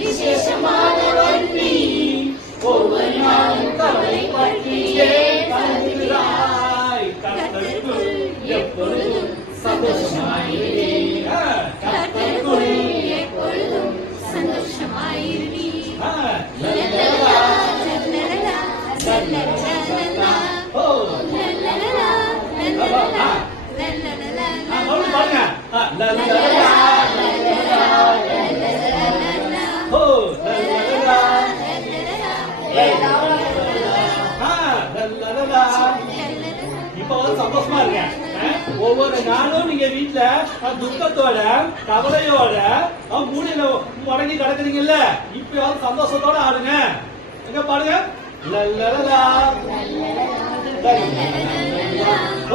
விசேஷமானவர் நீ, ஒவ்வொரு நாளும் கவலை பற்றியே கலங்குகிறாய். கர்த்தருக்குள் எப்பொழுதும் சந்தோஷமாயிரு. கர்த்தருக்குள் எப்பொழுதும் சந்தோஷமாயிரு. லலலா லலலா லலலா ஓ லலலா லலலா லலலா நாம பாருங்க. லலலா லலலா லலலா ஓ லலலா லலலா லலலா. இப்ப சந்தோஷமா இருங்க. ஒவ்வொரு நாளும் நீங்க வீட்டுல துக்கத்தோட கவலையோட மூலையில முடங்கி கிடக்குறீங்கல்ல, இப்ப சந்தோஷத்தோட ஆடுங்க. எங்க பாடுங்க. லல்லலா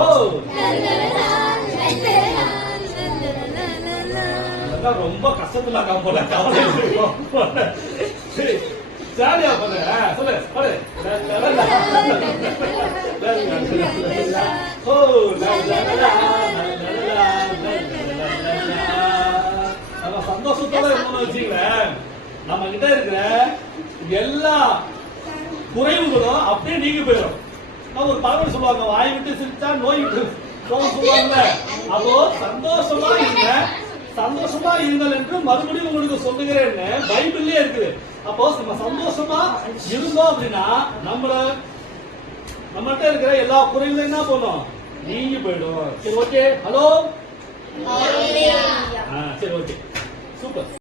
ஓ ரொம்ப கஷ்டத்துல போல கவலை ஜாலியா பண்ணு. சொல்லு பாடு. ஓ நம்ம சந்தோஷத்தோட இருக்கணும்னு வச்சுங்களேன், நம்ம கிட்ட இருக்கிற எல்லா குறைவுகளும் அப்படியே நீங்கி போயிடும். ஒரு பழமொழி சொல்லுவாங்க, வாய் விட்டு சிரிச்சா நோய் விட்டு சொல்லுவாங்க. அப்போ சந்தோஷமா இருங்க, சந்தோஷமா இருங்கள் என்று மறுபடியும் உங்களுக்கு சொல்லுகிறேன்னு பைபிள்லயே இருக்குது. அப்போ நம்ம சந்தோஷமா இருந்தோம் அப்படின்னா நம்மகிட்ட இருக்கிற எல்லா குறைகளையும் என்ன பண்ணும், நீங்கி போயிடும். சரி ஓகே. ஹலோ சரி ஓகே சூப்பர்.